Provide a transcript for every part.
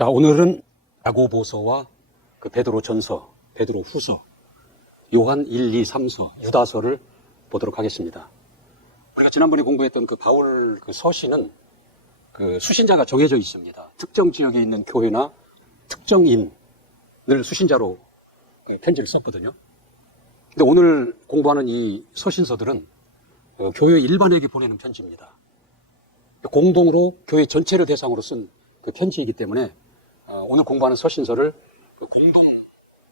자, 오늘은 야고보서와 그 베드로 전서, 베드로 후서, 요한 1, 2, 3서, 유다서를 보도록 하겠습니다. 우리가 지난번에 공부했던 그 바울 그 서신은 그 수신자가 정해져 있습니다. 특정 지역에 있는 교회나 특정인을 수신자로 편지를 썼거든요. 근데 오늘 공부하는 이 서신서들은 교회 일반에게 보내는 편지입니다. 공동으로 교회 전체를 대상으로 쓴 그 편지이기 때문에 오늘 공부하는 서신서를 공동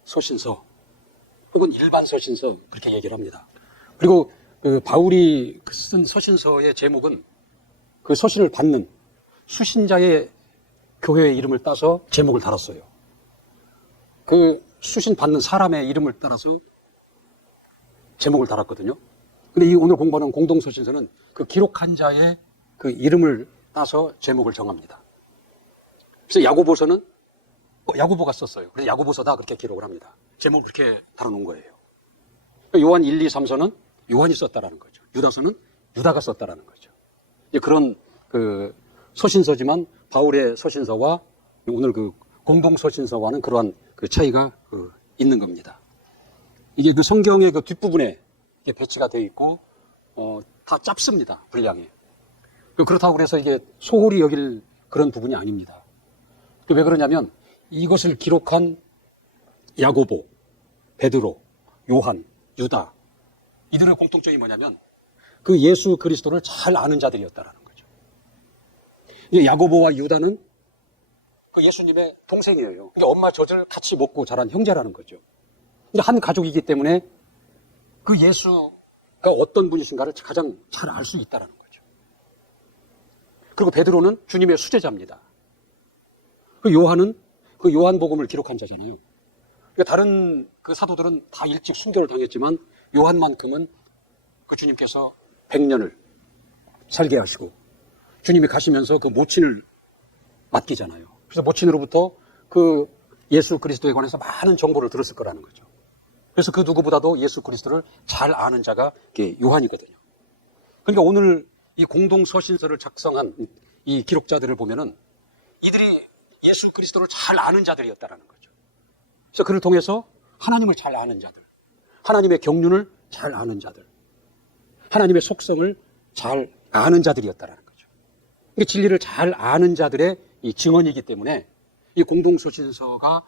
서신서 혹은 일반 서신서 그렇게 얘기를 합니다. 그리고 그 바울이 쓴 서신서의 제목은 그 서신을 받는 수신자의 교회의 이름을 따서 제목을 달았어요. 그 수신 받는 사람의 이름을 따라서 제목을 달았거든요. 근데 이 오늘 공부하는 공동 서신서는 그 기록한 자의 그 이름을 따서 제목을 정합니다. 그래서 야고보서는 야고보가 썼어요. 그래서 야고보서다 그렇게 기록을 합니다. 제목을 그렇게 달아놓은 거예요. 요한 1, 2, 3서는 요한이 썼다라는 거죠. 유다서는 유다가 썼다라는 거죠. 그런 그 서신서지만 바울의 서신서와 오늘 그 공동 서신서와는 그러한 그 차이가 있는 겁니다. 이게 그 성경의 그 뒷부분에 배치가 되어 있고 다 짧습니다. 분량이. 그렇다고 그래서 이게 소홀히 여길 그런 부분이 아닙니다. 왜 그러냐면 이것을 기록한 야고보, 베드로, 요한, 유다 이들의 공통점이 뭐냐면 그 예수 그리스도를 잘 아는 자들이었다라는 거죠. 야고보와 유다는 그 예수님의 동생이에요. 그러니까 엄마 젖을 같이 먹고 자란 형제라는 거죠. 한 가족이기 때문에 그 예수가 어떤 분이신가를 가장 잘 알 수 있다라는 거죠. 그리고 베드로는 주님의 수제자입니다. 그 요한은 그 요한복음을 기록한 자잖아요. 그러니까 다른 그 사도들은 다 일찍 순교를 당했지만 요한만큼은 그 주님께서 100년을 살게 하시고 주님이 가시면서 그 모친을 맡기잖아요. 그래서 모친으로부터 그 예수 그리스도에 관해서 많은 정보를 들었을 거라는 거죠. 그래서 그 누구보다도 예수 그리스도를 잘 아는 자가 요한이거든요. 그러니까 오늘 이 공동 서신서를 작성한 이 기록자들을 보면은 이들이 예수 그리스도를 잘 아는 자들이었다라는 거죠. 그래서 그를 통해서 하나님을 잘 아는 자들, 하나님의 경륜을 잘 아는 자들, 하나님의 속성을 잘 아는 자들이었다라는 거죠. 이 진리를 잘 아는 자들의 이 증언이기 때문에 이 공동 서신서가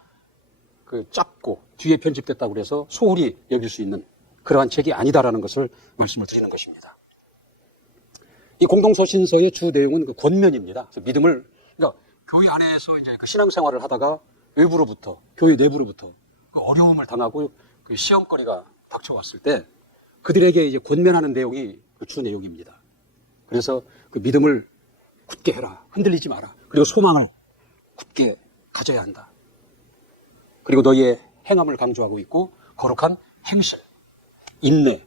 그 짧고 뒤에 편집됐다고 해서 소홀히 여길 수 있는 그러한 책이 아니다라는 것을 말씀을 드리는 것입니다. 이 공동 서신서의 주 내용은 그 권면입니다. 그래서 믿음을 그러니까 교회 안에서 이제 그 신앙생활을 하다가 외부로부터 교회 내부로부터 그 어려움을 당하고 그 시험거리가 닥쳐왔을 때 그들에게 이제 권면하는 내용이 그 주 내용입니다. 그래서 그 믿음을 굳게 해라, 흔들리지 마라. 그리고 소망을 굳게 가져야 한다. 그리고 너희의 행함을 강조하고 있고 거룩한 행실, 인내,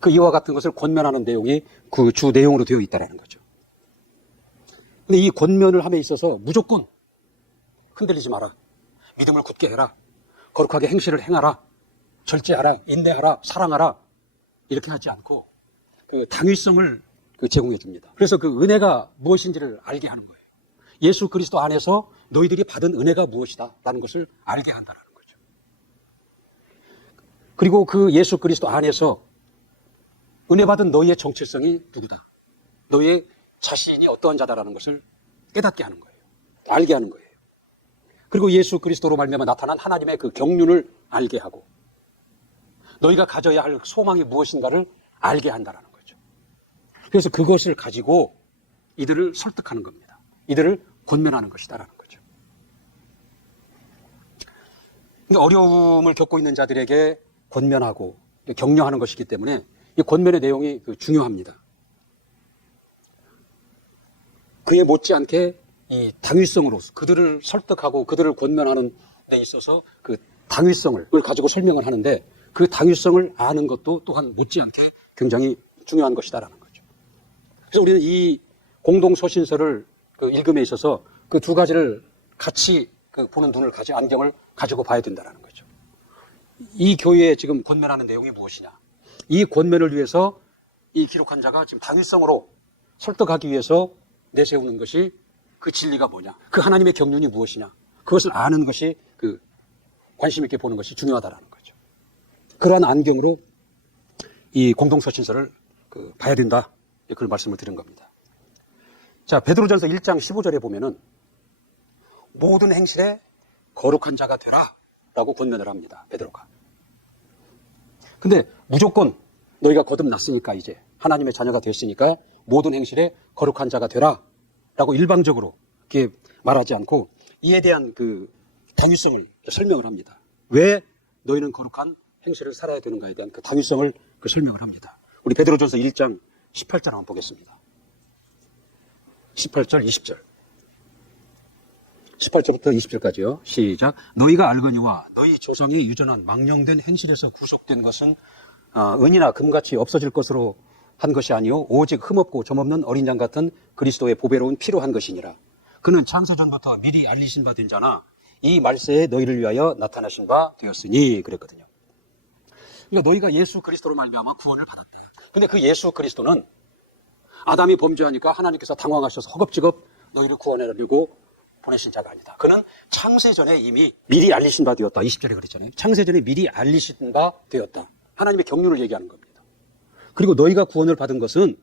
그 이와 같은 것을 권면하는 내용이 그 주 내용으로 되어 있다는 거죠. 근데 이 권면을 함에 있어서 무조건 흔들리지 마라. 믿음을 굳게 해라. 거룩하게 행실을 행하라. 절제하라. 인내하라. 사랑하라. 이렇게 하지 않고 그 당위성을 제공해 줍니다. 그래서 그 은혜가 무엇인지를 알게 하는 거예요. 예수 그리스도 안에서 너희들이 받은 은혜가 무엇이다 라는 것을 알게 한다는 거죠. 그리고 그 예수 그리스도 안에서 은혜 받은 너희의 정체성이 누구다. 너희의 자신이 어떠한 자다라는 것을 깨닫게 하는 거예요. 알게 하는 거예요. 그리고 예수 그리스도로 말미암아 나타난 하나님의 그 경륜을 알게 하고 너희가 가져야 할 소망이 무엇인가를 알게 한다는 거죠. 그래서 그것을 가지고 이들을 설득하는 겁니다. 이들을 권면하는 것이다라는 거죠. 그러니까 어려움을 겪고 있는 자들에게 권면하고 격려하는 것이기 때문에 이 권면의 내용이 중요합니다. 그에 못지않게 이 당위성으로서 그들을 설득하고 그들을 권면하는 데 있어서 그 당위성을 가지고 설명을 하는데 그 당위성을 아는 것도 또한 못지않게 굉장히 중요한 것이다라는 거죠. 그래서 우리는 이 공동 서신서를 읽음에 있어서 그 두 가지를 같이 보는 눈을 가지고 안경을 가지고 봐야 된다는 거죠. 이 교회에 지금 권면하는 내용이 무엇이냐? 이 권면을 위해서 이 기록한 자가 지금 당위성으로 설득하기 위해서 내세우는 것이 그 진리가 뭐냐, 그 하나님의 경륜이 무엇이냐, 그것을 아는 것이 관심 있게 보는 것이 중요하다라는 거죠. 그러한 안경으로 이 공동서신서를 봐야 된다. 그런 말씀을 드린 겁니다. 자, 베드로전서 1장 15절에 보면은 모든 행실에 거룩한 자가 되라 라고 권면을 합니다. 베드로가. 근데 무조건 너희가 거듭났으니까 이제 하나님의 자녀가 됐으니까 모든 행실에 거룩한 자가 되라 라고 일방적으로 이렇게 말하지 않고 이에 대한 당위성을 설명을 합니다. 왜 너희는 거룩한 행실을 살아야 되는가에 대한 당위성을 설명을 합니다. 우리 베드로전서 1장 18절 한번 보겠습니다. 18절, 20절. 18절부터 20절까지요. 시작. 너희가 알거니와 너희 조상이 유전한 망령된 행실에서 구속된 것은 은이나 금같이 없어질 것으로 한 것이 아니요 오직 흠없고 점없는 어린 양 같은 그리스도의 보배로운 피로 한 것이니라. 그는 창세전부터 미리 알리신 바 된 자나 이 말세에 너희를 위하여 나타나신 바 되었으니 그랬거든요. 그러니까 너희가 예수 그리스도로 말미암아 구원을 받았다. 근데 그 예수 그리스도는 아담이 범죄하니까 하나님께서 당황하셔서 허겁지겁 너희를 구원하려고 보내신 자가 아니다. 그는 창세전에 이미 미리 알리신 바 되었다. 20절에 그랬잖아요. 창세전에 미리 알리신 바 되었다. 하나님의 경륜을 얘기하는 겁니다. 그리고 너희가 구원을 받은 것은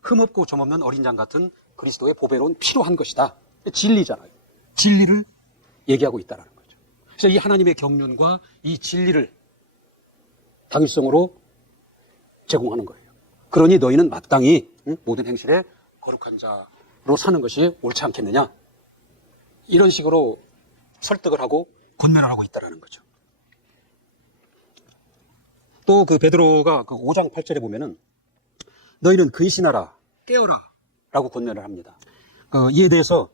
흠없고 점없는 어린 양 같은 그리스도의 보배로운 피로 한 것이다. 진리잖아요. 진리를 얘기하고 있다는 거죠. 그래서 이 하나님의 경륜과 이 진리를 당위성으로 제공하는 거예요. 그러니 너희는 마땅히 모든 행실에 거룩한 자로 사는 것이 옳지 않겠느냐. 이런 식으로 설득을 하고 권면을 하고 있다는 거죠. 또 베드로가 5장 8절에 보면은 너희는 근신하라, 깨어라 라고 권면을 합니다. 이에 대해서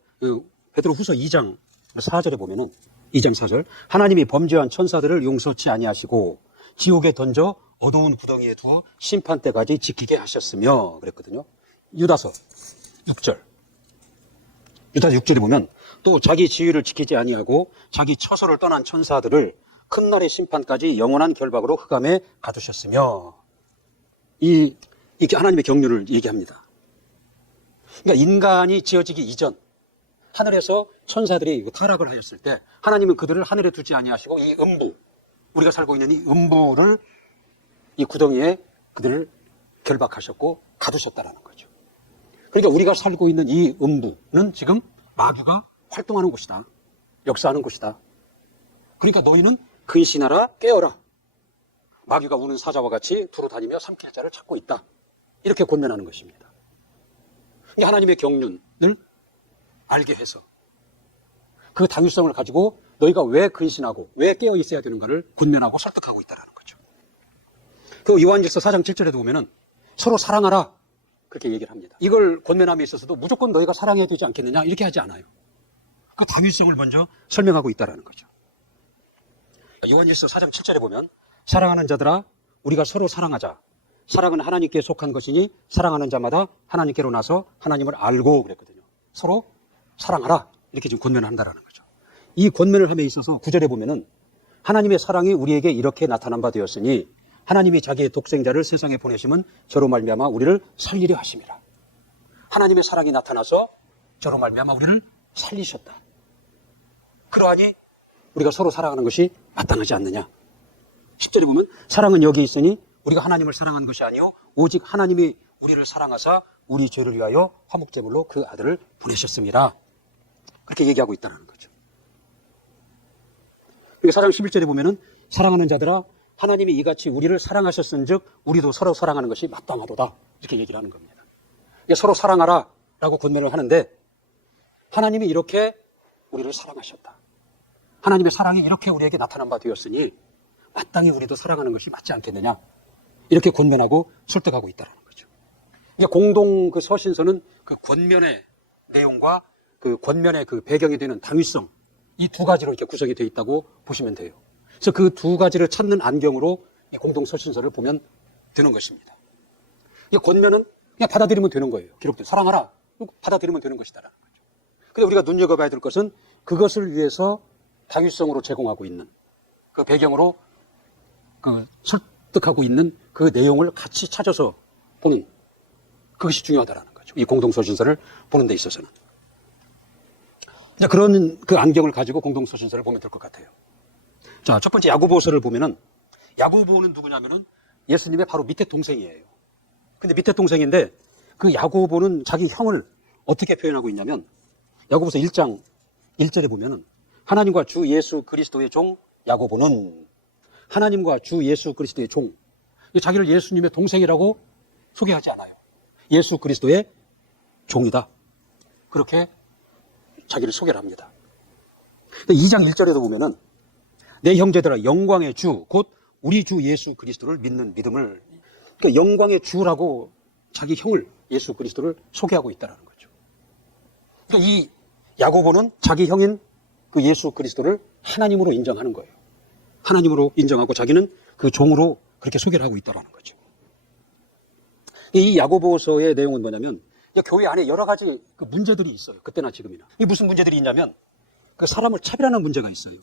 베드로 후서 2장 4절에 보면은 2장 4절 하나님이 범죄한 천사들을 용서치 아니하시고 지옥에 던져 어두운 구덩이에 두어 심판 때까지 지키게 하셨으며 그랬거든요. 유다서 6절. 유다서 6절에 보면 또 자기 지위를 지키지 아니하고 자기 처소를 떠난 천사들을 큰 날의 심판까지 영원한 결박으로 흑암에 가두셨으며 이게 하나님의 경륜을 얘기합니다. 그러니까 인간이 지어지기 이전 하늘에서 천사들이 타락을 하였을 때 하나님은 그들을 하늘에 두지 아니하시고 이 음부, 우리가 살고 있는 이 음부를 이 구덩이에 그들을 결박하셨고 가두셨다는 거죠. 그러니까 우리가 살고 있는 이 음부는 지금 마귀가 활동하는 곳이다. 역사하는 곳이다. 그러니까 너희는 근신하라, 깨어라. 마귀가 우는 사자와 같이 두루 다니며 삼킬 자를 찾고 있다. 이렇게 권면하는 것입니다. 그러니까 하나님의 경륜을 알게 해서 그 당위성을 가지고 너희가 왜 근신하고 왜 깨어 있어야 되는가를 권면하고 설득하고 있다는 거죠. 그 요한일서 4장 7절에도 보면은 서로 사랑하라 그렇게 얘기를 합니다. 이걸 권면함에 있어서도 무조건 너희가 사랑해야 되지 않겠느냐 이렇게 하지 않아요. 그 당위성을 먼저 설명하고 있다는 거죠. 요한일서 4장 7절에 보면 사랑하는 자들아 우리가 서로 사랑하자. 사랑은 하나님께 속한 것이니 사랑하는 자마다 하나님께로 나서 하나님을 알고 그랬거든요. 서로 사랑하라 이렇게 지금 권면을 한다는 거죠. 이 권면을 함에 있어서 9절에 보면은 하나님의 사랑이 우리에게 이렇게 나타난 바 되었으니 하나님이 자기의 독생자를 세상에 보내심은 저로 말미암아 우리를 살리려 하심이라. 하나님의 사랑이 나타나서 저로 말미암아 우리를 살리셨다. 그러하니 우리가 서로 사랑하는 것이 마땅하지 않느냐. 10절에 보면 사랑은 여기 있으니 우리가 하나님을 사랑한 것이 아니요 오직 하나님이 우리를 사랑하사 우리 죄를 위하여 화목제물로 그 아들을 보내셨습니다. 그렇게 얘기하고 있다는 거죠. 그리고 4장 11절에 보면은 사랑하는 자들아 하나님이 이같이 우리를 사랑하셨은즉 우리도 서로 사랑하는 것이 마땅하도다. 이렇게 얘기를 하는 겁니다. 서로 사랑하라 라고 권면을 하는데 하나님이 이렇게 우리를 사랑하셨다. 하나님의 사랑이 이렇게 우리에게 나타난 바 되었으니 마땅히 우리도 사랑하는 것이 맞지 않겠느냐. 이렇게 권면하고 설득하고 있다는 거죠. 공동 서신서는 그 권면의 내용과 그 권면의 그 배경이 되는 당위성 이 두 가지로 이렇게 구성이 되어 있다고 보시면 돼요. 그래서 그 두 가지를 찾는 안경으로 이 공동 서신서를 보면 되는 것입니다. 이 권면은 그냥 받아들이면 되는 거예요. 기록된 사랑하라 받아들이면 되는 것이다라는 거죠. 근데 우리가 눈여겨봐야 될 것은 그것을 위해서 당위성으로 제공하고 있는 그 배경으로 설득하고 있는 그 내용을 같이 찾아서 보는 그것이 중요하다라는 거죠. 이 공동 서신서를 보는 데 있어서는. 그런 그 안경을 가지고 공동서신서를 보면 될 것 같아요. 자, 첫 번째 야고보서를 보면은 야고보는 누구냐면은 예수님의 바로 밑에 동생이에요. 근데 밑에 동생인데 그 야고보는 자기 형을 어떻게 표현하고 있냐면 야고보서 1장 1절에 보면은 하나님과 주 예수 그리스도의 종 야고보는 하나님과 주 예수 그리스도의 종, 자기를 예수님의 동생이라고 소개하지 않아요. 예수 그리스도의 종이다. 그렇게 자기를 소개를 합니다. 2장 1절에도 보면은 내 형제들아 영광의 주 곧 우리 주 예수 그리스도를 믿는 믿음을, 그러니까 영광의 주라고 자기 형을 예수 그리스도를 소개하고 있다는 거죠. 그러니까 이 야고보는 자기 형인 그 예수 그리스도를 하나님으로 인정하는 거예요. 하나님으로 인정하고 자기는 그 종으로 그렇게 소개를 하고 있다는 거죠. 이 야고보서의 내용은 뭐냐면 교회 안에 여러 가지 그 문제들이 있어요. 그때나 지금이나. 이 무슨 문제들이 있냐면 그 사람을 차별하는 문제가 있어요.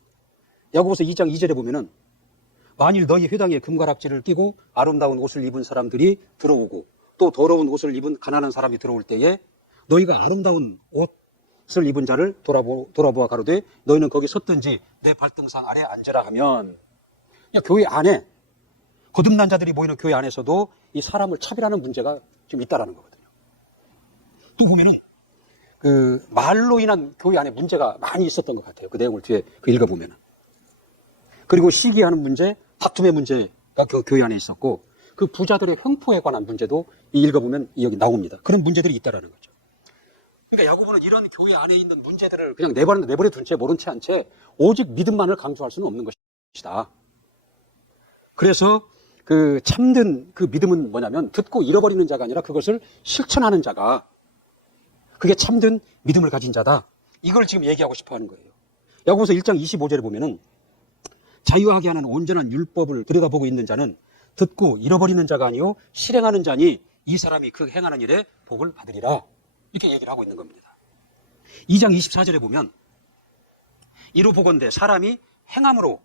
야고보서 2장 2절에 보면은 만일 너희 회당에 금가락지를 끼고 아름다운 옷을 입은 사람들이 들어오고 또 더러운 옷을 입은 가난한 사람이 들어올 때에 너희가 아름다운 옷을 입은 자를 돌아보아 가로되 너희는 거기 섰든지 내 발등상 아래 앉으라 하면, 교회 안에 거듭난 자들이 모이는 교회 안에서도 이 사람을 차별하는 문제가 지금 있다라는 거거든요. 또 보면은 그 말로 인한 교회 안에 문제가 많이 있었던 것 같아요. 그 내용을 뒤에 읽어보면은. 그리고 시기하는 문제, 다툼의 문제가 교회 안에 있었고 그 부자들의 횡포에 관한 문제도 읽어보면 여기 나옵니다. 그런 문제들이 있다라는 거죠. 그러니까 야고보는 이런 교회 안에 있는 문제들을 그냥 내버려 둔 채 모른 채 한 채 오직 믿음만을 강조할 수는 없는 것이다. 그래서 그 참된 그 믿음은 뭐냐면 듣고 잃어버리는 자가 아니라 그것을 실천하는 자가, 그게 참된 믿음을 가진 자다. 이걸 지금 얘기하고 싶어 하는 거예요. 야고보서 1장 25절에 보면은 자유하게 하는 온전한 율법을 들여다보고 있는 자는 듣고 잃어버리는 자가 아니요 실행하는 자니 이 사람이 그 행하는 일에 복을 받으리라. 이렇게 얘기를 하고 있는 겁니다. 2장 24절에 보면 이로 보건대 사람이 행함으로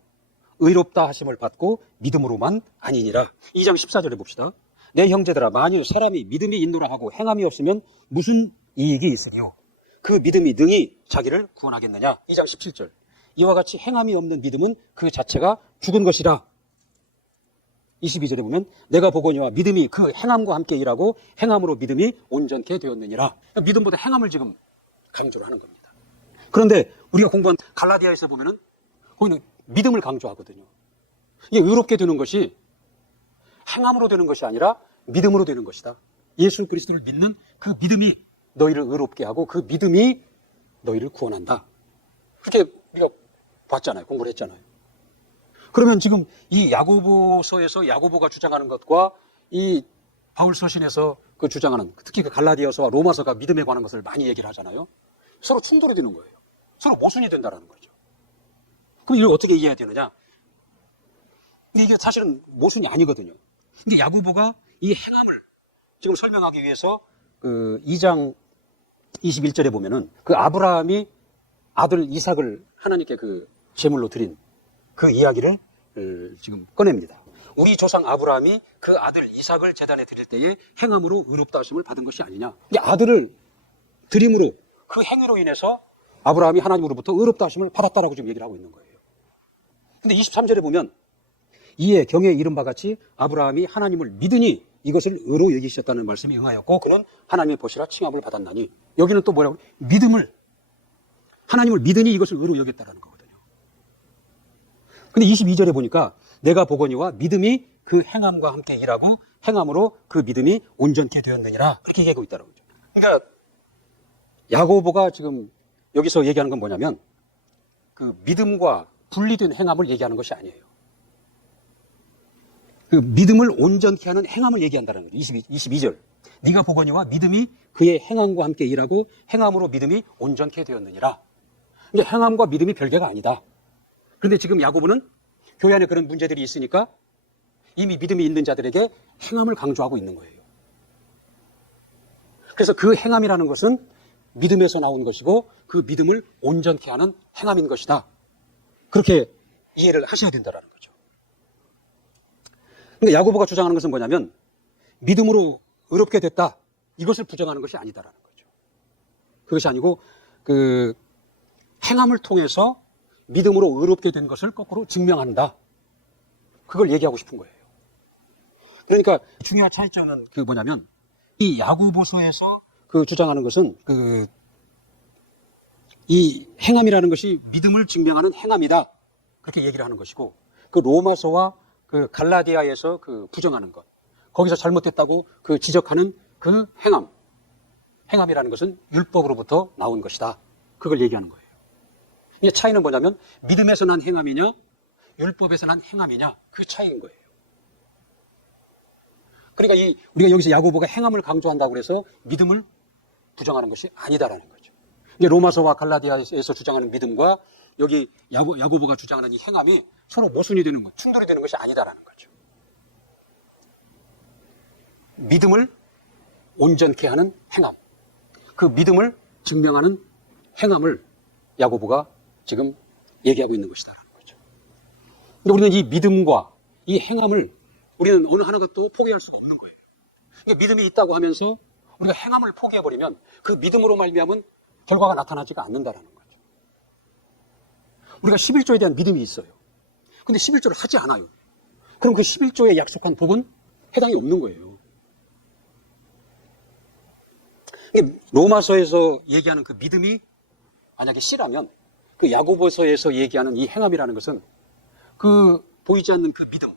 의롭다 하심을 받고 믿음으로만 아니니라. 2장 14절에 봅시다. 내 형제들아 만일 사람이 믿음이 있노라 하고 행함이 없으면 무슨 이익이 있으리요? 그 믿음이 능히 자기를 구원하겠느냐. 2장 17절. 이와 같이 행함이 없는 믿음은 그 자체가 죽은 것이라. 22절에 보면 내가 보거니와 믿음이 그 행함과 함께 일하고 행함으로 믿음이 온전케 되었느니라. 믿음보다 행함을 지금 강조를 하는 겁니다. 그런데 우리가 공부한 갈라디아에서 보면은 거기는 믿음을 강조하거든요. 이게 의롭게 되는 것이 행함으로 되는 것이 아니라 믿음으로 되는 것이다. 예수 그리스도를 믿는 그 믿음이 너희를 의롭게 하고 그 믿음이 너희를 구원한다. 그렇게 우리가 봤잖아요. 공부를 했잖아요. 그러면 지금 이 야고보서에서 야고보가 주장하는 것과 이 바울 서신에서 그 주장하는, 특히 그 갈라디아서와 로마서가 믿음에 관한 것을 많이 얘기를 하잖아요. 서로 충돌이 되는 거예요. 서로 모순이 된다는 거죠. 그럼 이걸 어떻게 이해해야 되느냐? 이게 사실은 모순이 아니거든요. 근데 야고보가 이 행함을 지금 설명하기 위해서 그 2장 21절에 보면은 그 아브라함이 아들 이삭을 하나님께 그 제물로 드린 그 이야기를 지금 꺼냅니다. 우리 조상 아브라함이 그 아들 이삭을 제단에 드릴 때에 행함으로 의롭다 하심을 받은 것이 아니냐. 아들을 드림으로 그 행위로 인해서 아브라함이 하나님으로부터 의롭다 하심을 받았다라고 지금 얘기를 하고 있는 거예요. 근데 23절에 보면 이에 경에 이른 바 같이 아브라함이 하나님을 믿으니 이것을 의로 여기셨다는 말씀이 응하였고 그는 하나님의 보시라 칭함을 받았나니. 여기는 또 뭐라고? 하나님을 믿으니 이것을 의로 여겼다라는 거거든요. 근데 22절에 보니까 내가 보거니와 믿음이 그 행함과 함께 일하고 행함으로 그 믿음이 온전케 되었느니라. 그렇게 얘기하고 있다는 거죠. 그러니까 야고보가 지금 여기서 얘기하는 건 뭐냐면 그 믿음과 분리된 행함을 얘기하는 것이 아니에요. 그 믿음을 온전케 하는 행함을 얘기한다는 거죠. 22절. 네가 보거니와 믿음이 그의 행함과 함께 일하고 행함으로 믿음이 온전케 되었느니라. 이제 행함과 믿음이 별개가 아니다. 그런데 지금 야고보는 교회 안에 그런 문제들이 있으니까 이미 믿음이 있는 자들에게 행함을 강조하고 있는 거예요. 그래서 그 행함이라는 것은 믿음에서 나온 것이고 그 믿음을 온전케 하는 행함인 것이다. 그렇게 이해를 하셔야 된다는 거죠. 그러니까 야고보가 주장하는 것은 뭐냐면 믿음으로 의롭게 됐다. 이것을 부정하는 것이 아니다라는 거죠. 그것이 아니고 행함을 통해서 믿음으로 의롭게 된 것을 거꾸로 증명한다. 그걸 얘기하고 싶은 거예요. 그러니까 중요한 차이점은 뭐냐면 이 야고보서에서 주장하는 것은 이 행함이라는 것이 믿음을 증명하는 행함이다. 그렇게 얘기를 하는 것이고 로마서와 갈라디아에서 부정하는 것, 거기서 잘못됐다고 지적하는 행함이라는 것은 율법으로부터 나온 것이다. 그걸 얘기하는 거예요. 이 차이는 뭐냐면 믿음에서 난 행함이냐 율법에서 난 행함이냐 그 차이인 거예요. 그러니까 우리가 여기서 야고보가 행함을 강조한다고 해서 믿음을 부정하는 것이 아니다라는 거죠. 이게 로마서와 갈라디아에서 주장하는 믿음과 여기 야고보가 주장하는 이 행함이 서로 모순이 되는 것, 충돌이 되는 것이 아니다라는 거죠. 믿음을 온전케 하는 행함, 그 믿음을 증명하는 행함을 야고보가 지금 얘기하고 있는 것이다라는 거죠. 근데 우리는 이 믿음과 이 행함을 우리는 어느 하나가 또 포기할 수가 없는 거예요. 그러니까 믿음이 있다고 하면서 우리가 행함을 포기해버리면 그 믿음으로 말미암은 결과가 나타나지가 않는다라는 거죠. 우리가 11조에 대한 믿음이 있어요. 근데 11조를 하지 않아요. 그럼 그 11조에 약속한 복은 해당이 없는 거예요. 로마서에서 얘기하는 그 믿음이 만약에 C라면 야고보서에서 얘기하는 이 행함이라는 것은 보이지 않는 그 믿음,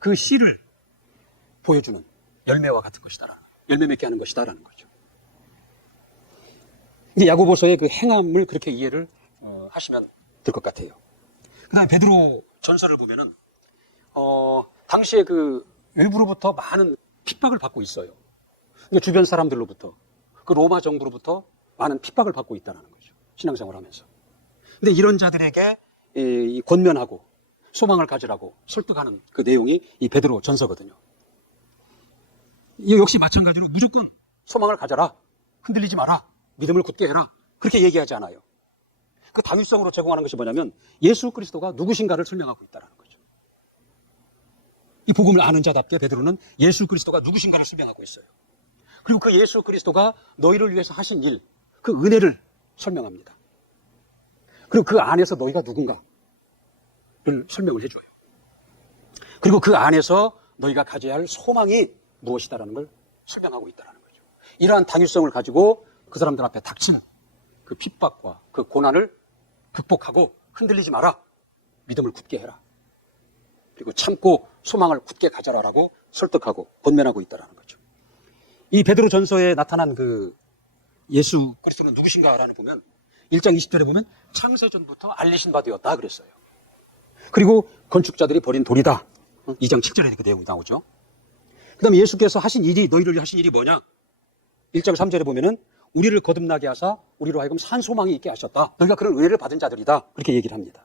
그 C를 보여주는 열매와 같은 것이다라는 거예요. 열매 맺게 하는 것이다라는 거죠. 이제 야고보서의 그 행함을 그렇게 이해를 하시면 될 것 같아요. 그 다음에 베드로 전서를 보면은 당시에 외부로부터 많은 핍박을 받고 있어요. 그러니까 주변 사람들로부터 로마 정부로부터 많은 핍박을 받고 있다는 거죠. 신앙생활을 하면서. 근데 이런 자들에게 권면하고 소망을 가지라고 설득하는 그 내용이 이 베드로 전서거든요. 이 역시 마찬가지로 무조건 소망을 가져라. 흔들리지 마라. 믿음을 굳게 해라. 그렇게 얘기하지 않아요. 그 당위성으로 제공하는 것이 뭐냐면 예수 그리스도가 누구신가를 설명하고 있다는 거죠. 이 복음을 아는 자답게 베드로는 예수 그리스도가 누구신가를 설명하고 있어요. 그리고 그 예수 그리스도가 너희를 위해서 하신 일, 그 은혜를 설명합니다. 그리고 그 안에서 너희가 누군가를 설명을 해줘요. 그리고 그 안에서 너희가 가져야 할 소망이 무엇이다라는 걸 설명하고 있다는 거죠. 이러한 당위성을 가지고 그 사람들 앞에 닥친 그 핍박과 그 고난을 극복하고 흔들리지 마라. 믿음을 굳게 해라. 그리고 참고 소망을 굳게 가져라라고 설득하고 권면하고 있다는 거죠. 이 베드로 전서에 나타난 예수 그리스도는 누구신가라는 보면 1장 20절에 보면 창세전부터 알리신 바 되었다 그랬어요. 그리고 건축자들이 버린 돌이다. 2장 7절에 그 내용이 나오죠. 그 다음에 예수께서 하신 일이 너희를 위해 하신 일이 뭐냐? 1장 3절에 보면은 우리를 거듭나게 하사 우리로 하여금 산 소망이 있게 하셨다. 너희가 그런 은혜를 받은 자들이다. 그렇게 얘기를 합니다.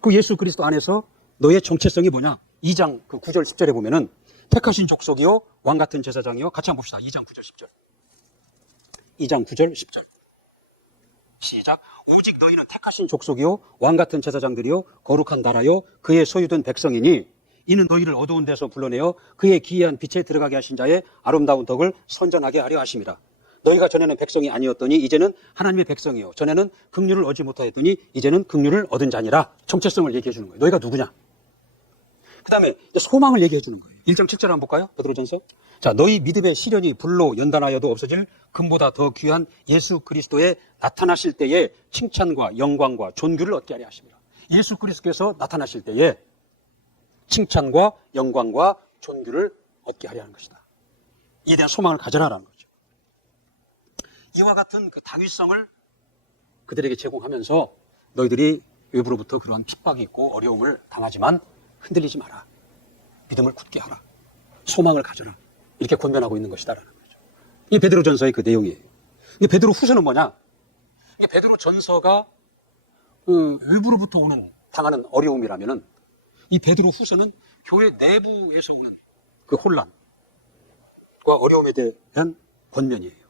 그 예수 그리스도 안에서 너의 정체성이 뭐냐? 2장 9절 10절에 보면은 택하신 족속이요 왕같은 제사장이요. 같이 한번 봅시다. 2장 9절 10절. 2장 9절 10절. 시작. 오직 너희는 택하신 족속이요 왕같은 제사장들이요 거룩한 나라요 그의 소유된 백성이니 이는 너희를 어두운 데서 불러내어 그의 기이한 빛에 들어가게 하신 자의 아름다운 덕을 선전하게 하려 하심이라. 너희가 전에는 백성이 아니었더니 이제는 하나님의 백성이요 전에는 긍휼을 얻지 못하였더니 이제는 긍휼을 얻은 자니라. 정체성을 얘기해 주는 거예요. 너희가 누구냐? 그 다음에 소망을 얘기해 주는 거예요. 1장 7절 한번 볼까요? 베드로전서. 자, 너희 믿음의 시련이 불로 연단하여도 없어질 금보다 더 귀한 예수 그리스도에 나타나실 때에 칭찬과 영광과 존귀를 얻게 하려 하십니다. 예수 그리스도께서 나타나실 때에 칭찬과 영광과 존귀를 얻게 하려 하는 것이다. 이에 대한 소망을 가져라라는 거죠. 이와 같은 그 당위성을 그들에게 제공하면서 너희들이 외부로부터 그러한 핍박이 있고 어려움을 당하지만 흔들리지 마라. 믿음을 굳게 하라. 소망을 가져라. 이렇게 권면하고 있는 것이다라는 거죠. 이게 베드로 전서의 그 내용이에요. 이게 베드로 후서는 뭐냐? 이게 베드로 전서가 외부로부터 당하는 어려움이라면은 이 베드로 후서는 교회 내부에서 오는 그 혼란과 어려움에 대한 권면이에요.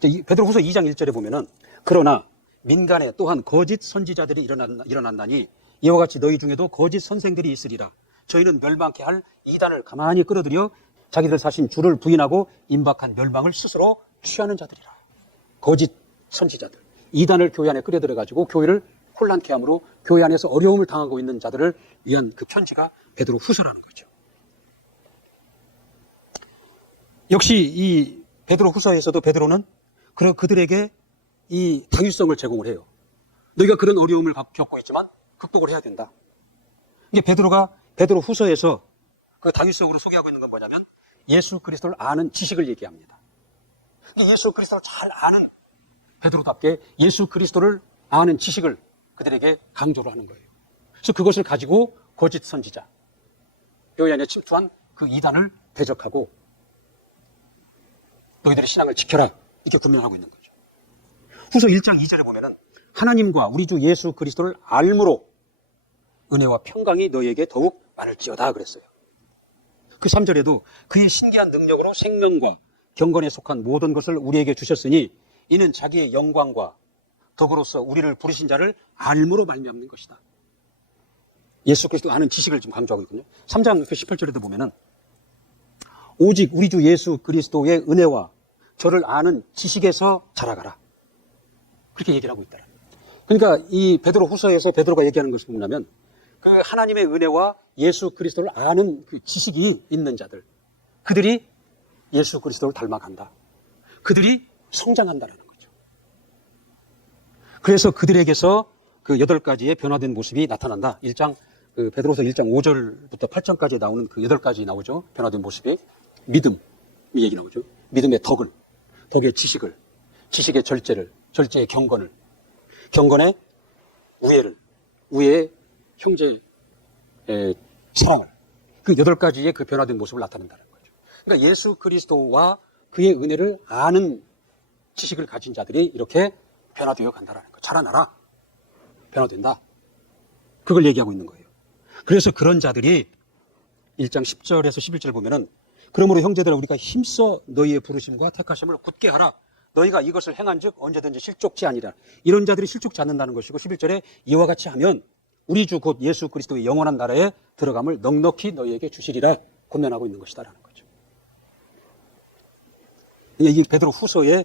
베드로 후서 2장 1절에 보면은 그러나 민간에 또한 거짓 선지자들이 일어난다니 이와 같이 너희 중에도 거짓 선생들이 있으리라. 저희는 멸망케 할 이단을 가만히 끌어들여 자기들 사신 주를 부인하고 임박한 멸망을 스스로 취하는 자들이라. 거짓 선지자들. 이단을 교회 안에 끌어들여가지고 교회를 혼란케 함으로 교회 안에서 어려움을 당하고 있는 자들을 위한 그 편지가 베드로 후서라는 거죠. 역시 이 베드로 후서에서도 베드로는 그들에게 이 당위성을 제공을 해요. 너희가 그런 어려움을 겪고 있지만 극복을 해야 된다. 이게 베드로 후서에서 그 당위성으로 소개하고 있는 건 뭐냐면 예수 그리스도를 아는 지식을 얘기합니다. 예수 그리스도를 잘 아는 베드로답게 예수 그리스도를 아는 지식을 그들에게 강조를 하는 거예요. 그래서 그것을 가지고 거짓 선지자, 교회 안에 침투한 그 이단을 대적하고 너희들의 신앙을 지켜라 이렇게 군면하고 있는 거죠. 후서 1장 2절에 보면은 하나님과 우리 주 예수 그리스도를 알므로 은혜와 평강이 너희에게 더욱 많을지어다 그랬어요. 그 3절에도 그의 신기한 능력으로 생명과 경건에 속한 모든 것을 우리에게 주셨으니 이는 자기의 영광과 덕으로서 우리를 부르신 자를 알므로 말미암는 것이다. 예수 그리스도 아는 지식을 지금 강조하고 있거든요. 3장 18절에도 보면은 오직 우리 주 예수 그리스도의 은혜와 저를 아는 지식에서 자라가라. 그렇게 얘기를 하고 있다. 그러니까 이 베드로 후서에서 베드로가 얘기하는 것을 보면 그 하나님의 은혜와 예수 그리스도를 아는 그 지식이 있는 자들, 그들이 예수 그리스도를 닮아간다. 그들이 성장한다는 거죠. 그래서 그들에게서 그 8가지의 변화된 모습이 나타난다. 베드로서 1장 5절부터 8장까지 나오는 그 8가지 나오죠. 변화된 모습이. 믿음, 이 얘기 나오죠. 믿음의 덕의 지식을, 지식의 절제의 경건을, 경건의 우애의 형제의 사랑을, 그 8가지의 그 변화된 모습을 나타낸다는 거죠. 그러니까 예수 그리스도와 그의 은혜를 아는 지식을 가진 자들이 이렇게 변화되어 간다는 거. 자라나라. 변화된다. 그걸 얘기하고 있는 거예요. 그래서 그런 자들이 1장 10절에서 11절 보면은 그러므로 형제들아 우리가 힘써 너희의 부르심과 택하심을 굳게 하라. 너희가 이것을 행한 즉 언제든지 실족치 아니라. 이런 자들이 실족치 않는다는 것이고 11절에 이와 같이 하면 우리 주 곧 예수 그리스도의 영원한 나라에 들어감을 넉넉히 너희에게 주시리라 권면하고 있는 것이다 라는 거죠. 이게 베드로 후서의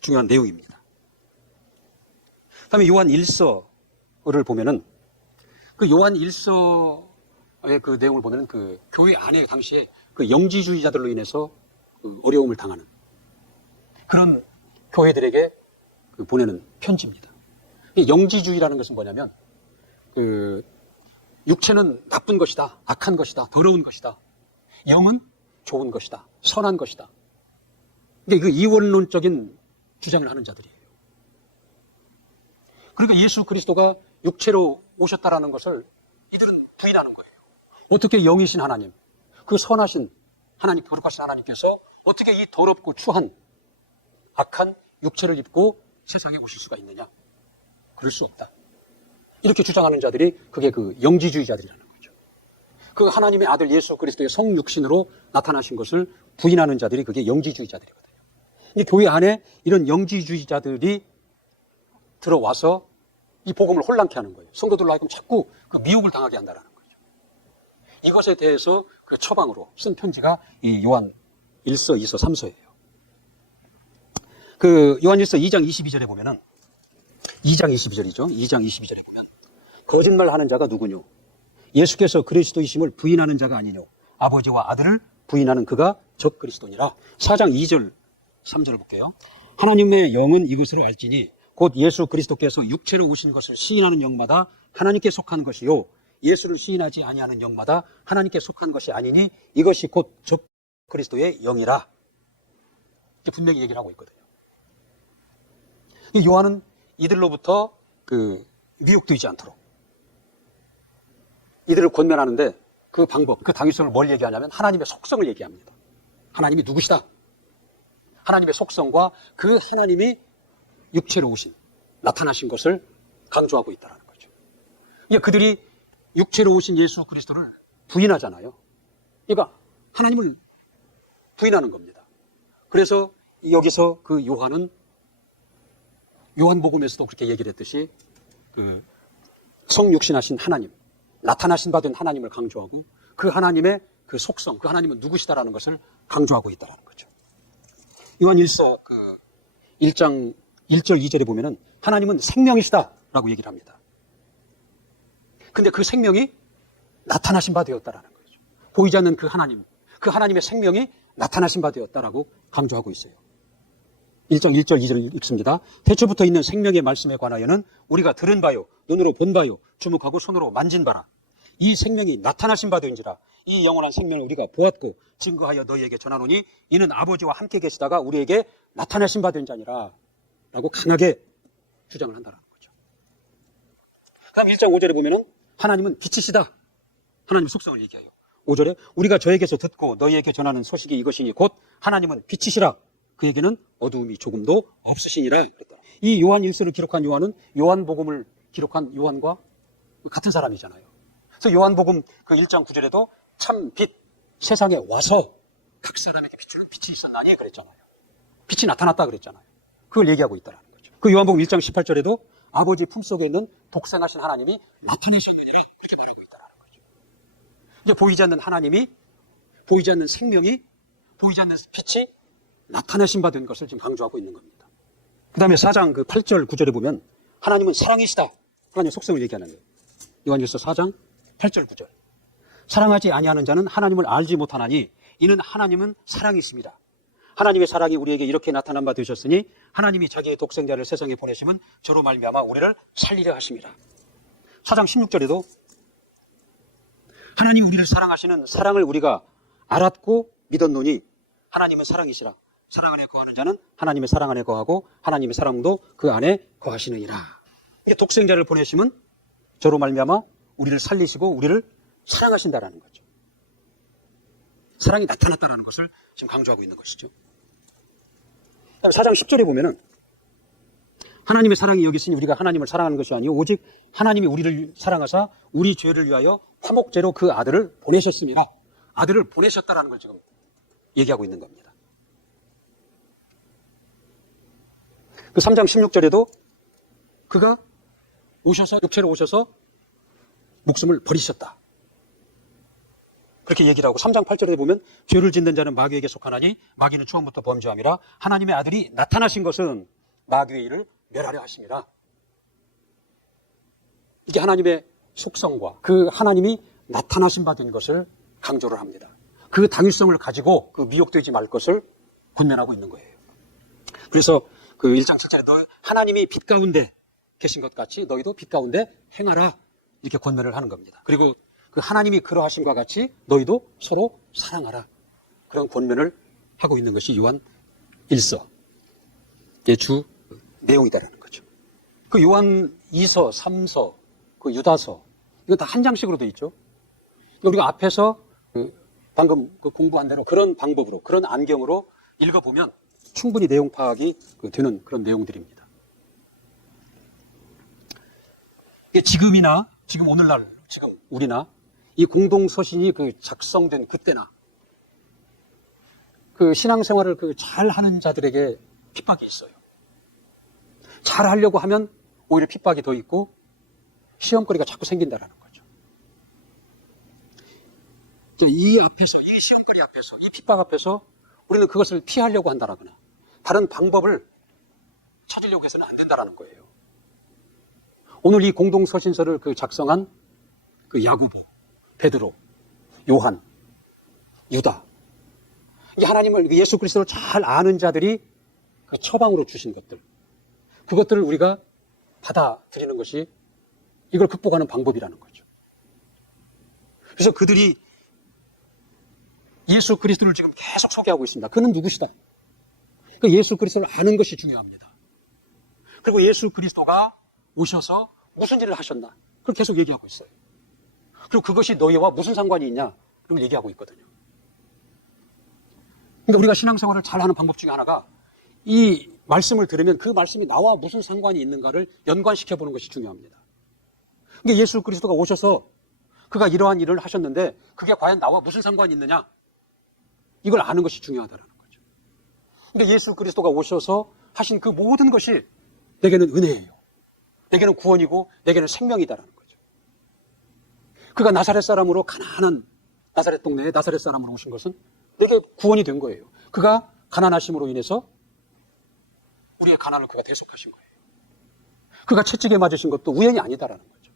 중요한 내용입니다. 다음에 요한 1서를 보면은 그 요한 1서의 그 내용을 보면은 그 교회 안에 당시에 그 영지주의자들로 인해서 그 어려움을 당하는 그런 교회들에게 그 보내는 편지입니다. 영지주의라는 것은 뭐냐면 그 육체는 나쁜 것이다, 악한 것이다, 더러운 것이다. 영은 좋은 것이다, 선한 것이다. 그러니까 그 이원론적인 주장을 하는 자들이에요. 그러니까 예수 그리스도가 육체로 오셨다라는 것을 이들은 부인하는 거예요. 어떻게 영이신 하나님, 그 선하신 하나님, 거룩하신 하나님께서 어떻게 이 더럽고 추한 악한 육체를 입고 세상에 오실 수가 있느냐? 그럴 수 없다. 이렇게 주장하는 자들이 그게 그 영지주의자들이라는 거죠. 그 하나님의 아들 예수 그리스도의 성육신으로 나타나신 것을 부인하는 자들이 그게 영지주의자들이거든요. 근데 교회 안에 이런 영지주의자들이 들어와서 이 복음을 혼란케 하는 거예요. 성도들로 하여금 자꾸 그 미혹을 당하게 한다는 거죠. 이것에 대해서 그 처방으로 쓴 편지가 이 요한 1서, 2서, 3서예요. 그 요한 1서 2장 22절에 보면은 2장 22절이죠. 2장 22절에 보면 거짓말하는 자가 누구뇨? 예수께서 그리스도이심을 부인하는 자가 아니뇨? 아버지와 아들을 부인하는 그가 적 그리스도니라. 4장 2절 3절을 볼게요. 하나님의 영은 이것으로 알지니 곧 예수 그리스도께서 육체로 오신 것을 시인하는 영마다 하나님께 속한 것이요 예수를 시인하지 아니하는 영마다 하나님께 속한 것이 아니니 이것이 곧 적 그리스도의 영이라. 이렇게 분명히 얘기를 하고 있거든요. 요한은 이들로부터 그 미혹되지 않도록 이들을 권면하는데 그 방법, 그 당위성을 뭘 얘기하냐면 하나님의 속성을 얘기합니다. 하나님이 누구시다? 하나님의 속성과 그 하나님이 육체로 오신, 나타나신 것을 강조하고 있다는 거죠. 그들이 육체로 오신 예수 그리스도를 부인하잖아요. 그러니까 하나님을 부인하는 겁니다. 그래서 여기서 그 요한은 요한복음에서도 그렇게 얘기를 했듯이 그 성육신하신 하나님, 나타나신 바 된 하나님을 강조하고 그 하나님의 그 속성, 그 하나님은 누구시다라는 것을 강조하고 있다는 거죠. 요한 1서 그 1장 1절, 2절에 보면은 하나님은 생명이시다라고 얘기를 합니다. 근데 그 생명이 나타나신 바 되었다라는 거죠. 보이지 않는 그 하나님, 그 하나님의 생명이 나타나신 바 되었다라고 강조하고 있어요. 1장 1절, 2절 읽습니다. 태초부터 있는 생명의 말씀에 관하여는 우리가 들은 바요, 눈으로 본 바요, 주목하고 손으로 만진 바라. 이 생명이 나타나신 바 되인지라. 이 영원한 생명을 우리가 보았고 증거하여 너희에게 전하노니 이는 아버지와 함께 계시다가 우리에게 나타나신 바 된 자니라 라고 강하게 주장을 한다는 거죠. 그 다음 1장 5절에 보면은 하나님은 빛이시다. 하나님 속성을 얘기해요. 5절에 우리가 저에게서 듣고 너희에게 전하는 소식이 이것이니 곧 하나님은 빛이시라. 그에게는 어두움이 조금도 없으시니라. 이 요한 1서를 기록한 요한은 요한복음을 기록한 요한과 같은 사람이잖아요. 그래서 요한복음 그 1장 9절에도 참 빛, 세상에 와서 각 사람에게 비추는 빛이 있었나니 그랬잖아요. 빛이 나타났다 그랬잖아요. 그걸 얘기하고 있다는 거죠. 그 요한복음 1장 18절에도 아버지 품속에 있는 독생하신 하나님이 나타내셨느니라 그렇게 말하고 있다는 거죠. 이제 보이지 않는 하나님이, 보이지 않는 생명이, 보이지 않는 빛이 나타내신 바 된 것을 지금 강조하고 있는 겁니다. 그 다음에 4장 그 8절 9절에 보면 하나님은 사랑이시다. 하나님의 속성을 얘기하는 거예요. 요한일서 4장 8절 9절. 사랑하지 아니하는 자는 하나님을 알지 못하나니 이는 하나님은 사랑이십니다. 하나님의 사랑이 우리에게 이렇게 나타난 바 되셨으니 하나님이 자기의 독생자를 세상에 보내심은 저로 말미암아 우리를 살리려 하십니다. 4장 16절에도 하나님 우리를 사랑하시는 사랑을 우리가 알았고 믿었노니 하나님은 사랑이시라. 사랑 안에 거하는 자는 하나님의 사랑 안에 거하고 하나님의 사랑도 그 안에 거하시느니라. 이게 독생자를 보내심은 저로 말미암아 우리를 살리시고 우리를 사랑하신다라는 거죠. 사랑이 나타났다라는 것을 지금 강조하고 있는 것이죠. 4장 10절에 보면은 하나님의 사랑이 여기 있으니 우리가 하나님을 사랑하는 것이 아니요 오직 하나님이 우리를 사랑하사 우리 죄를 위하여 화목제로 그 아들을 보내셨습니다. 아들을 보내셨다라는 걸 지금 얘기하고 있는 겁니다. 그 3장 16절에도 그가 오셔서 육체로 오셔서 목숨을 버리셨다. 그렇게 얘기를 하고 3장 8절에 보면 죄를 짓는 자는 마귀에게 속하나니 마귀는 처음부터 범죄함이라 하나님의 아들이 나타나신 것은 마귀의 일을 멸하려 하십니다. 이게 하나님의 속성과 그 하나님이 나타나신 바 된 것을 강조를 합니다. 그 당위성을 가지고 그 미혹되지 말 것을 권면하고 있는 거예요. 그래서 그 1장 7절에 너 하나님이 빛 가운데 계신 것 같이 너희도 빛 가운데 행하라 이렇게 권면을 하는 겁니다. 그리고 그 하나님이 그러하심과 같이 너희도 서로 사랑하라 그런 권면을 하고 있는 것이 요한 1서의 주 내용이다라는 거죠. 그 요한 2서, 3서, 그 유다서 이거 다 한 장씩으로 돼 있죠. 우리가 앞에서 방금 공부한 대로 그런 방법으로 그런 안경으로 읽어보면 충분히 내용 파악이 되는 그런 내용들입니다. 지금이나 지금 오늘날 지금 우리나 이 공동서신이 작성된 그때나 그 신앙생활을 잘 하는 자들에게 핍박이 있어요. 잘 하려고 하면 오히려 핍박이 더 있고 시험거리가 자꾸 생긴다라는 거죠. 이 앞에서, 이 시험거리 앞에서, 이 핍박 앞에서 우리는 그것을 피하려고 한다거나 다른 방법을 찾으려고 해서는 안 된다라는 거예요. 오늘 이 공동서신서를 작성한 야고보, 베드로, 요한, 유다, 이 하나님을 예수 그리스도를 잘 아는 자들이 처방으로 주신 것들, 그것들을 우리가 받아들이는 것이 이걸 극복하는 방법이라는 거죠. 그래서 그들이 예수 그리스도를 지금 계속 소개하고 있습니다. 그는 누구시다? 예수 그리스도를 아는 것이 중요합니다. 그리고 예수 그리스도가 오셔서 무슨 일을 하셨나? 그걸 계속 얘기하고 있어요. 그리고 그것이 너희와 무슨 상관이 있냐? 그걸 얘기하고 있거든요. 그러니까 우리가 신앙생활을 잘하는 방법 중에 하나가 이 말씀을 들으면 그 말씀이 나와 무슨 상관이 있는가를 연관시켜보는 것이 중요합니다. 그러니까 예수 그리스도가 오셔서 그가 이러한 일을 하셨는데 그게 과연 나와 무슨 상관이 있느냐? 이걸 아는 것이 중요하다는 거죠. 그러니까 예수 그리스도가 오셔서 하신 그 모든 것이 내게는 은혜예요. 내게는 구원이고 내게는 생명이다라는 거죠. 그가 나사렛 사람으로 가난한 나사렛 동네에 나사렛 사람으로 오신 것은 내게 구원이 된 거예요. 그가 가난하심으로 인해서 우리의 가난을 그가 대속하신 거예요. 그가 채찍에 맞으신 것도 우연이 아니다라는 거죠.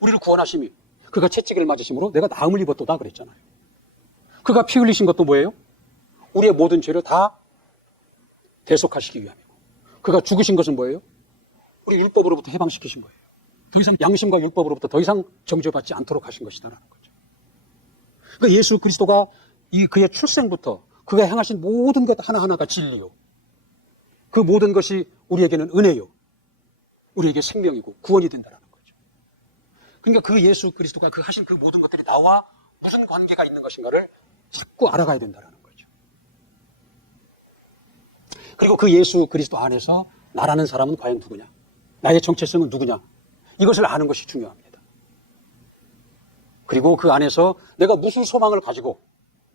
우리를 구원하심이 그가 채찍을 맞으심으로 내가 나음을 입었도다 그랬잖아요. 그가 피 흘리신 것도 뭐예요? 우리의 모든 죄를 다 대속하시기 위함이고, 그가 죽으신 것은 뭐예요? 우리 율법으로부터 해방시키신 거예요. 더 이상 양심과 율법으로부터 더 이상 정죄받지 않도록 하신 것이다라는 거죠. 그러니까 예수 그리스도가 그의 출생부터 그가 행하신 모든 것 하나하나가 진리요, 그 모든 것이 우리에게는 은혜요, 우리에게 생명이고 구원이 된다는 거죠. 그러니까 그 예수 그리스도가 그 하신 그 모든 것들이 나와 무슨 관계가 있는 것인가를 자꾸 알아가야 된다는 거죠. 그리고 그 예수 그리스도 안에서 나라는 사람은 과연 누구냐, 나의 정체성은 누구냐, 이것을 아는 것이 중요합니다. 그리고 그 안에서 내가 무슨 소망을 가지고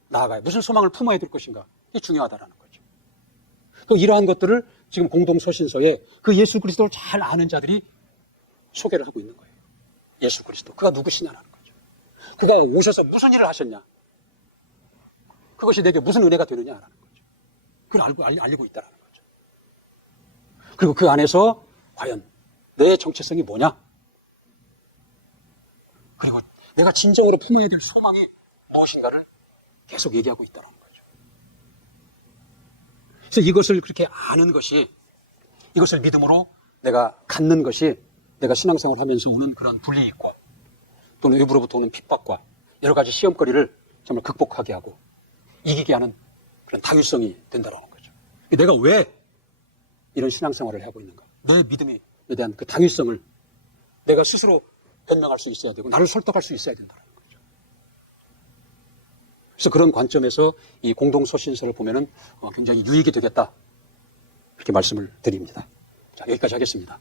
나아가야, 무슨 소망을 품어야 될 것인가, 이게 중요하다는 거죠. 또 이러한 것들을 지금 공동서신서에 그 예수 그리스도를 잘 아는 자들이 소개를 하고 있는 거예요. 예수 그리스도, 그가 누구시냐라는 거죠. 그가 오셔서 무슨 일을 하셨냐, 그것이 내게 무슨 은혜가 되느냐라는 거죠. 그걸 알고 있다는 거죠. 그리고 그 안에서 과연 내 정체성이 뭐냐, 그리고 내가 진정으로 품어야 될 소망이 무엇인가를 계속 얘기하고 있다는 거죠. 그래서 이것을 그렇게 아는 것이, 이것을 믿음으로 내가 갖는 것이 내가 신앙생활을 하면서 오는 그런 불이익과 또는 외부로부터 오는 핍박과 여러 가지 시험거리를 정말 극복하게 하고 이기게 하는 그런 당위성이 된다는 거죠. 내가 왜 이런 신앙생활을 하고 있는가, 내 믿음에 대한 그 당위성을 내가 스스로 변명할 수 있어야 되고 나를 설득할 수 있어야 된다는 거죠. 그래서 그런 관점에서 이 공동서신서를 보면은 굉장히 유익이 되겠다, 이렇게 말씀을 드립니다. 자, 여기까지 하겠습니다.